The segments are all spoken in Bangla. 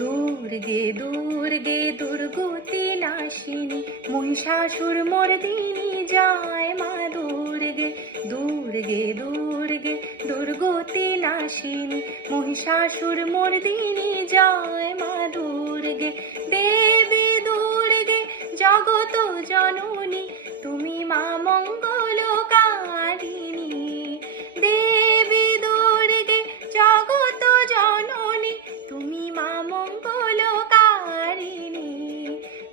দুর্গে দুর্গে দুর্গতি নাশিনী মহিষাসুর মর্দিনী জয় মা দুর্গে। দুর্গে দুর্গে দুর্গতি নাশিনী মহিষাসুর মর্দিনী জয় মা দুর্গে। দেবী দুর্গে জগত জননী তুমি মা মঙ্গলকারিণী। দেবী দুর্গে জগত জননী তুমি মা মঙ্গলকারিণী।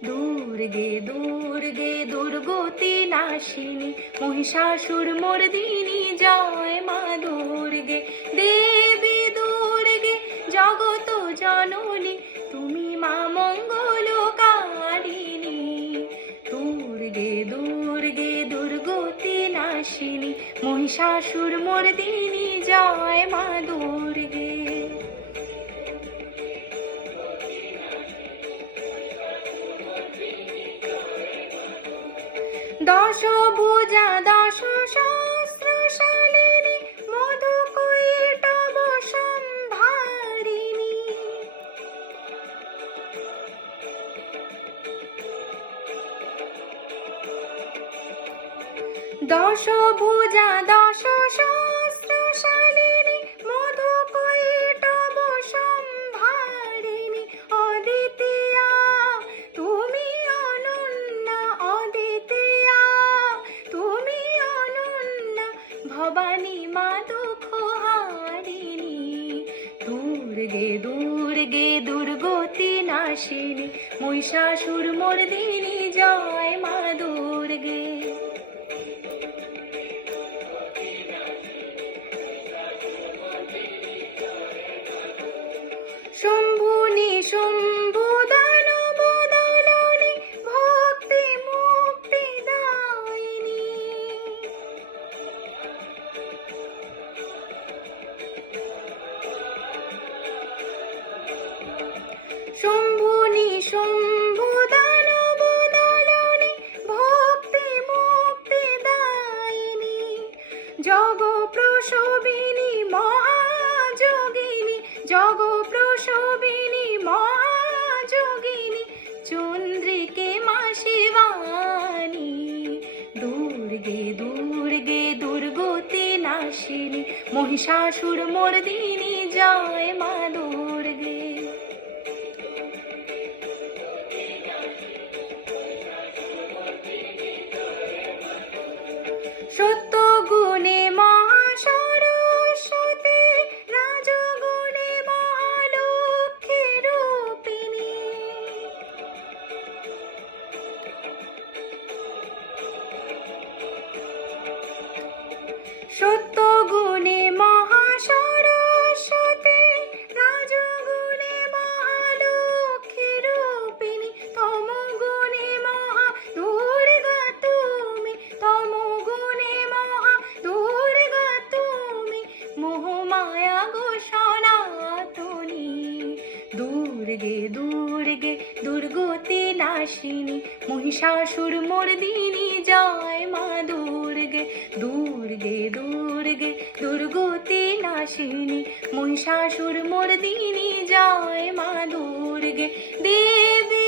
দুর্গে দুর্গে দুর্গতি নাশিনী মহিষাসুর মর্দিনী জয় মা দুর্গে। দেবী দুর্গে জগত জননী তুমি মা মঙ্গলকারিণী। দুর্গে দুর্গে দুর্গতি নাশিনী মহিষাসুর মর্দিনী জয় মা দুর্গে। দশ ভুজা দশ সহস্রশালিনী মধুকৈটভ সম্ভারিণী। দশ ভুজা দশ সহস্রশালিনী মধুকৈটভ সম্ভারিণী। অদ্বিতীয়া তুমি অনন্যা, অদ্বিতীয়া তুমি অনন্যা, ভবানী মা দুঃখহারিণী। দুর্গে দুর্গে দুর্গতি নাশিনী মহিষাসুর মর্দিনী জয় মা দুর্গে। শম্ভুনি শম্ভু দানব দলনি ভক্তি মুক্তি দায়িনী। শম্ভুনি শম্ভু দানব দলনি ভক্তি মুক্তি দায়িনী। জগ প্রসবিনী মহাযোগিনী, জগ প্রসবিনী মহাযোগিনী, চন্দ্রিকে মা শিবানী। দুর্গে দুর্গে দুর্গতি নাশিনী মহিষাসুর মর্দিনী জয় মা দুর্গে। সত্য গুণে মহাসরস্বতী, রাজগুণে মহালক্ষ্মী রূপিণী। সত্য গুণে মহাসরস্বতী, রাজগুণে মহালক্ষ্মী রূপিণী। তম গুণে মহা দুর্গা তুমি, তম গুণে মহা দুর্গা তুমি, মোহমায়া গো সনাতনী। দুর্গে দুর্গে দুর্গতি নাশিনী মহিষাসুর মর্দিনী জয় মা দুর্গে। দুর্গে দুর্গে দুর্গতি নাশিনী মহিষাসুর মর্দিনী জয় মা দুর্গে। দেবী